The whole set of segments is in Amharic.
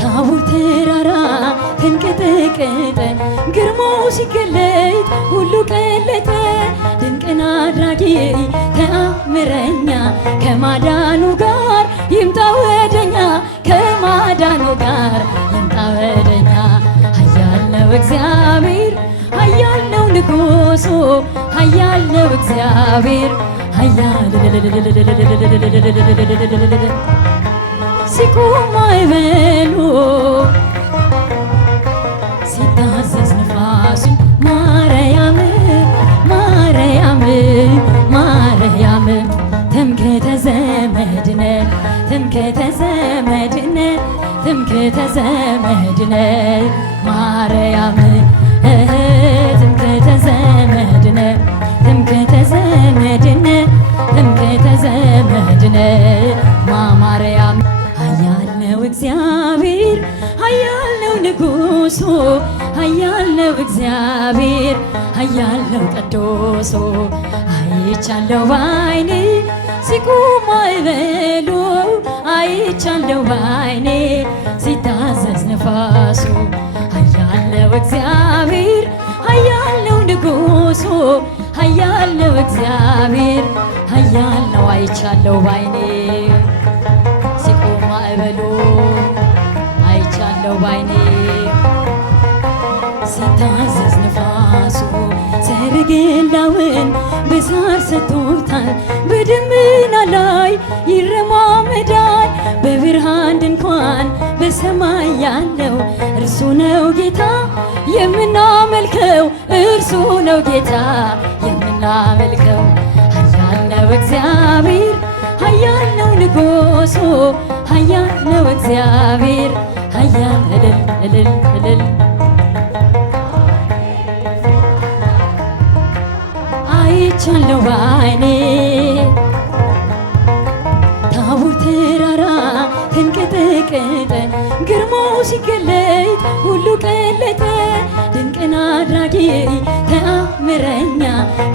ታቦር ተራራ ተንቀጠቀጠ ግርማው ሲገለጥ ሁሉ ቀለጠ። ድንቅን አድራጊ ተአምረኛ ከማዳኑ ጋር ይምጣ ወደኛ ከማዳኑ ጋር ይምጣ ወደኛ። ኃያል ነው እግዚአብሔር ኃያል ነው ንጉሡ ኃያል ነው እግዚአብሔር ኃያል ሲቆም ማዕበሉ ሲታዘዝ ንፋሱን ማርያም ማርያም ማርያም ትምክህተ ዘመድነ ትምክህተ ዘመድነ ትምክህተ ዘመድነ ማርያም ትምክህተ ዘመድነ ትምክህተ ዘመድነ ትምክህተ ዘመድነ ማርያም። ኃያል ነው እግዚአብሔር ኃያል ነው ንጉሡ ኃያል ነው እግዚአብሔር ኃያል ነው ቅዱሱ። አይቻለሁ ባይኔ ሲቆም ማዕበሉ አይቻለሁ ባይኔ ሲታዘዝ ንፋሱ። ኃያል ነው እግዚአብሔር ኃያል ነው ንጉሡ ኃያል ነው እግዚአብሔር ኃያል ነው። አይቻለሁ ባይኔ ሲቆም ማዕበሉ አይቻለሁ ባይኔ ሲታዘዝ ንፋሱ። ሰረገላውን በሳር ሰጥቶታል በደመና ላይ ይረማመዳል። በብርሃን ድንኳን በሰማይ ያለው እርሱ ነው ጌታ የምናመልከው እርሱ ነው ጌታ የምናመልከው። ኃያል ነው እግዚአብሔር ኃያል ነው ንጉሡ ኃያል ነው እግዚአብሔር ኃያል እልል እልል እልል። አይቻለሁ ባይኔ ታቦር ተራራ ተንቀጠቀጠ ግርማው ሲገለጥ ሁሉ ቀለጠ። ድንቅን አድራጊ ተአምረኛ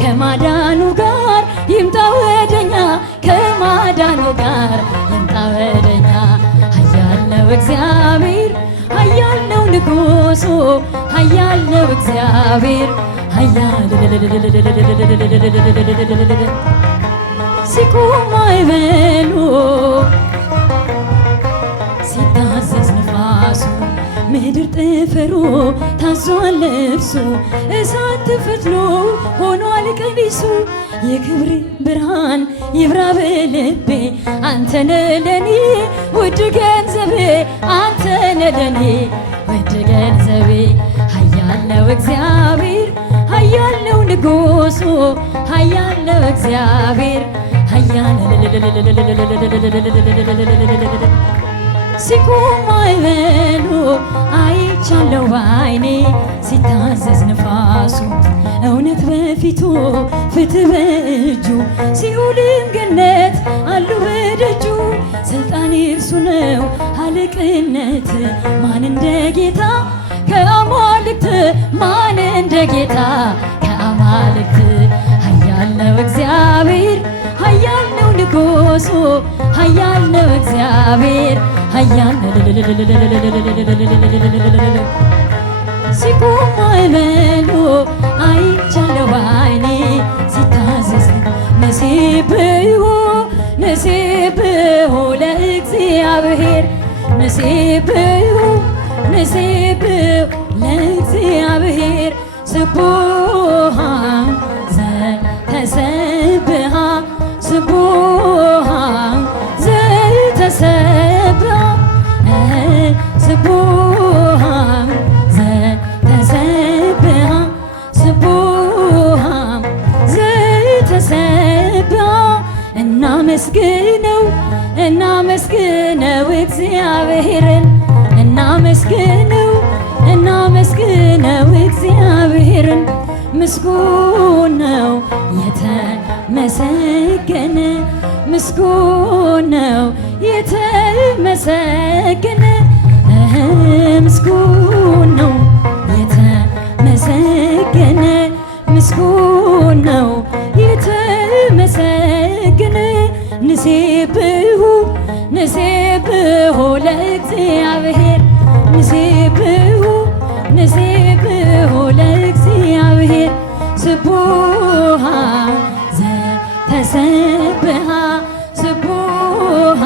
ከማዳኑ ጋር ይምጣ ወደኛ ከማዳኑ ጋር ይምጣ ወደኛ። ኃያል ነው እግዚአብሔር ኃያል ነው ንጉሡ ኃያል ነው እግዚአብሔር ኃያል ሲቆም ማዕበሉ ሲታዘዝ ንፋሱ። ምድር ጠፈሩ ታዟል ልብሱ እሳት ተፈትሎ ሆኗል ቀሚሱ። የክብር ብርሃን ይብራ በልቤ አንተነ ለኔ ውድ ገንዘቤ አንተነ ለኔ ውድ ገንዘቤ። ኃያል ነው እግዚአብሔር ኃያል ነው ንጉሡ ኃያል ነው እግዚአብሔር ኃያል ሲቆም ማዕበሉ አይቻለሁ ባይኔ ሲታዘዝ ንፋሱ። እውነት በፊቱ ፍትህ በእጁ ሲኦልም ገነት አሉ በደጁ። ስልጣን እርሱ ነው አለቅነት ማን እንደ ጌታ ከአማልክት ማን እንደ ጌታ ከአማልክት። ኃያል ነው እግዚአብሔር ኃያል ነው ንጉሡ ኃያል ነው እግዚአብሔር ኃያል ሲቆም ማዕበሉ አይቻለሁ ባይኔ ሲታዘዝ። ነሲብሖ ነሲብሖ ለእግዚአብሔር ነሲብሖ ነሲብሖ ለእግዚአብሔር ስቡሐ ዘተሰብሐ ስቡሐ ዘተሰብሐ ስቡሐ ዘተሰብሐ ስቡሐ ዘተሰብሐ። እናመስግነው እናመስግነው እግዚአብሔርን እናመስግነው እናመስግነው እግዚአብሔርን። ምስጉን ነው የተመሰገነ ምስጉን ነው የተመሰገነ ምስጉን ነው የተመሰገነ ምስጉን ነው የተመሰገነ። ንሴብሖ ንሴብሖ ለእግዚአብሔር ንሴብሖ ንሴብሖ ለእግዚአብሔር ስቡሃ ዘተሰብሐ ስቡሃ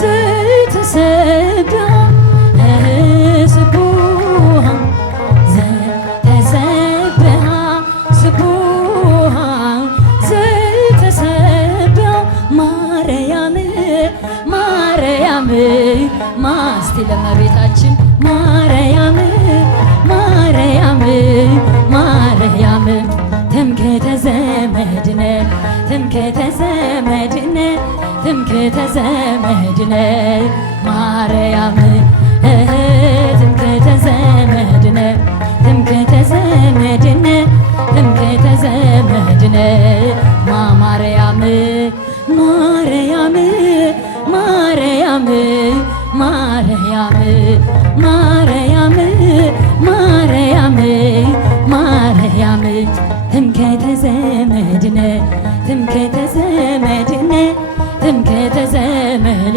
ዘተሰብሐ ስቡሃ ዘተሰብሐ ስቡሃ ዘተሰብሐ ማርያም ማርያም ማስቲ ለመቤታችን ማርያም ማርያም ማርያም ትምክህተ ዘመድነ ትምክህተ ዘመድነ ትምክህተ ዘመድነ ማርያም ትምክህተ ዘመድነ ትምክህተ ዘመድነ ትምክህተ ዘመድነ ማርያም ማርያም ማርያም ማርያም ማርያም ማርያም ማርያም ትምክህተ ዘመድነ ትምክህተ ዘመድነ ትምክህተ ዘመድ